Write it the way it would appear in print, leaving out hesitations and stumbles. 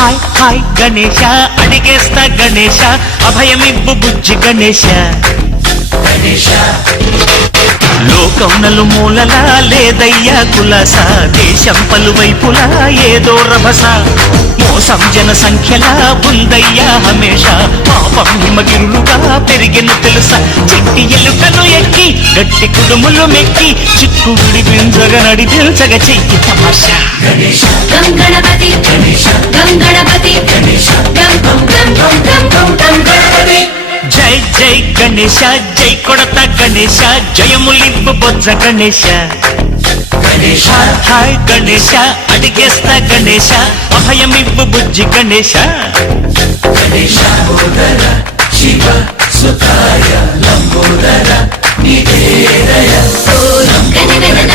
hi hi Ganesha అడిగేస్తా Ganesha అభయమివ్వు బుజ్జి గణేశ లోకం నలుమూలలా లేదయ్యా కులాస దేశం పలువైపులా ఏదో రభస మోసం జన సంఖ్యలా ఉందయ్యా హమేష పాపం హిమగిరులుగా పెరిగిన తెలుసా చెట్టి ఎలుకను ఎక్కి గట్టి కుడుములు మెక్కి చిక్కు విడిపించగ నడిపించగ చెయ్యి తమాషా గణపతి గణపతి జై జై గణేశ జై కొడత గణేశ జయములివ్వు బొజ్జ గణేశ హాయ్ గణేశ అడిగేస్తా గణేశ అభయమివ్వు బుజ్జి గణేశ శివ సుతాయ లంబోదర నివేదయ గణగణన